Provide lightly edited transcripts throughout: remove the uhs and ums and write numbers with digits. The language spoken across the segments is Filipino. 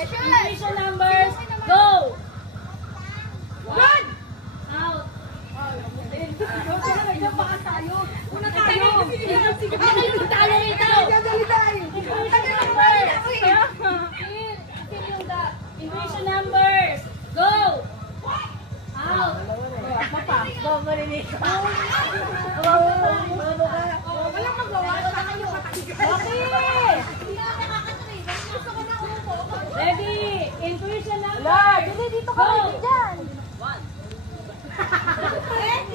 Intuition numbers, go! One! Out. Una tayo. Ano yung talo nito? Intuition numbers. Intuition numbers, go! Out. Go, marinig. Walang magawa. Okay! Ready? Intuition numbers, Dito go! dyan.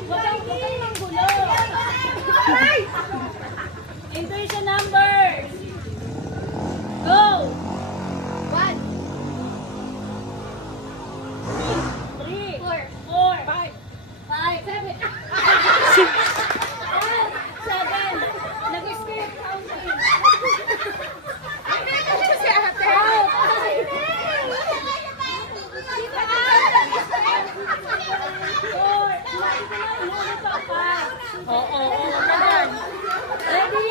Huwag kang manggulo. Intuition numbers, go! One. 3, Four. 4, 5. 5, 7. 7. Nag-skip counting. Si ate. Out. 4. Oo, naman. Ready?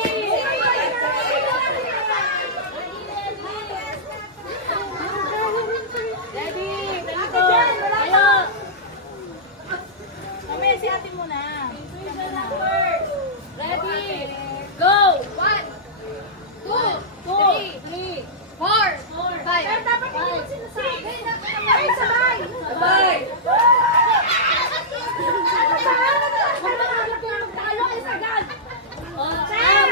Ready? Ganito. Ayo. Mamaya si ate muna. Intuition numbers. Ready? Go. 1, 2, 3, 4, 4, 5. Pero dapat hindi mo sinasabi. Ay, sabay. Sabay. Huwag na hanap ko yung talo ay sagad. Oh, Sam.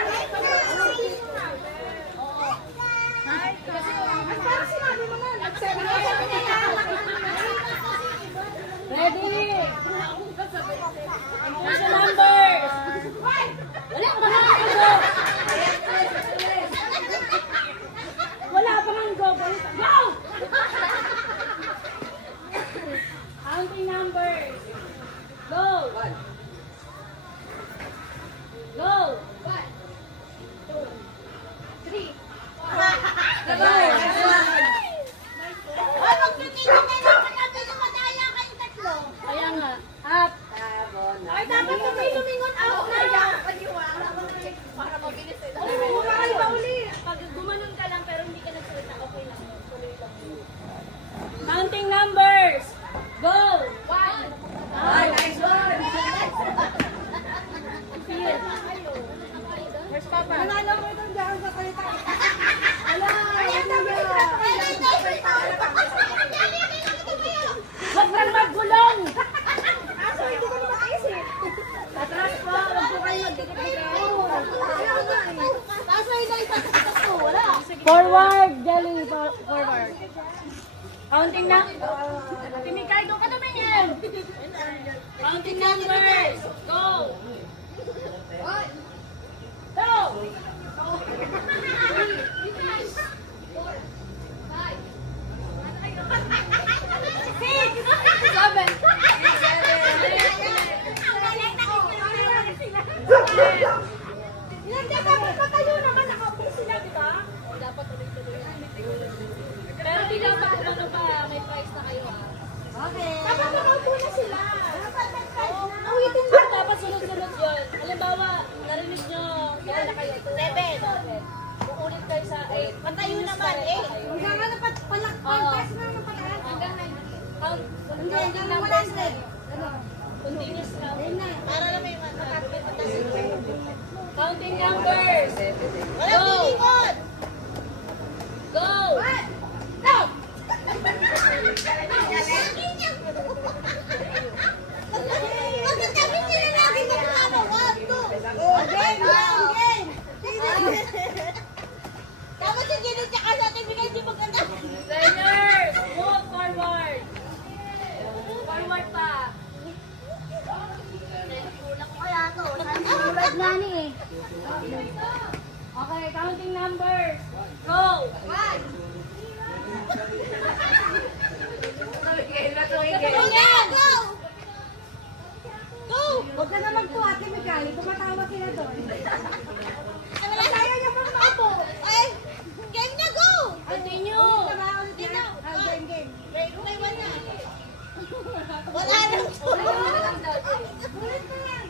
Parang sinabi mo na. Ready? Intuition numbers. Wala pa nga ang go. Wala pa nga ang go. Go! Counting numbers. Go. Go. 3. Sabay. Kaya nga. Up. Ay, dapat kami lumingon out na. Para mabilis eh. Oo, ay, pauli. Pag gumanon ka lang pero hindi ka nagsalita, okay lang. Tuloy lang. Counting numbers. Go. 1. Ay, nice one. Feel. Where's Papa? Nanalo mo itong dahil sa salita. Ala, Ayan, dapat huwag kang maggulong. Aso, hindi ko na makaisip. Atras po, huwag po kayo magdikit-dikit. Kaso hindi ipagkakas ko, wala. Forward, Jelly. Forward. Counting na. Pinikay, doon ka naman yan. Counting numbers. Go. Go. 7. Hindi, dapat matayo naman. Nakaupo sila, di ba? Dapat tuloy-tuloy. Pero di dapat ano pa, may price na kayo ah. Okay. Dapat nakaupo na sila. Dapat nag-price na. Uwitin mo. Pero dapat sunod-sunod yun. Halimbawa, narinig nyo, kailan na kayo? 7. Uulit kayo sa 8. Matayo naman, eh. Hanggang ano pa, palakpas na ng pataas. Hanggang 9. Count. Hindi, hanggang 100. Continuous count. Para na may Counting numbers. Wala Go. pilingon. Go. Go! Bakit kami sila lagi mag-ano? 1, 2. Again. Dapat yung ginit niya kasi natin bigay di maganda. Trainers, move forward. Forward pa. Kulang ko kaya to. Forward nga ni eh. Okay, counting numbers. Go. 1. Yan. Go! Go! Huwag ka na magpuhati, Mikali. Tumatawa sila doon. Wala tayo niya pang mapo. Ay! Game na, go! Continue. Game na. Game, game. May one na. Wala na. Ulit na yan.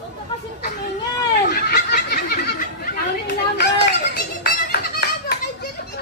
Huwag ka kasing tumingin. Counting numbers. Tingin na nga kaya kay Jenny.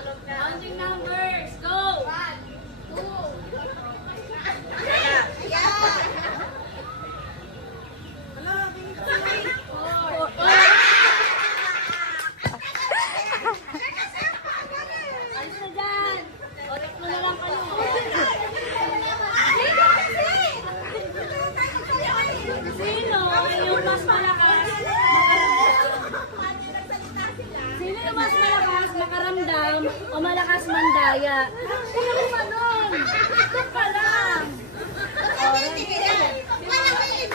makaramdam o malakas mandaya. Ano ba nun? Ito ka lang. Parang hindi. Parang hindi.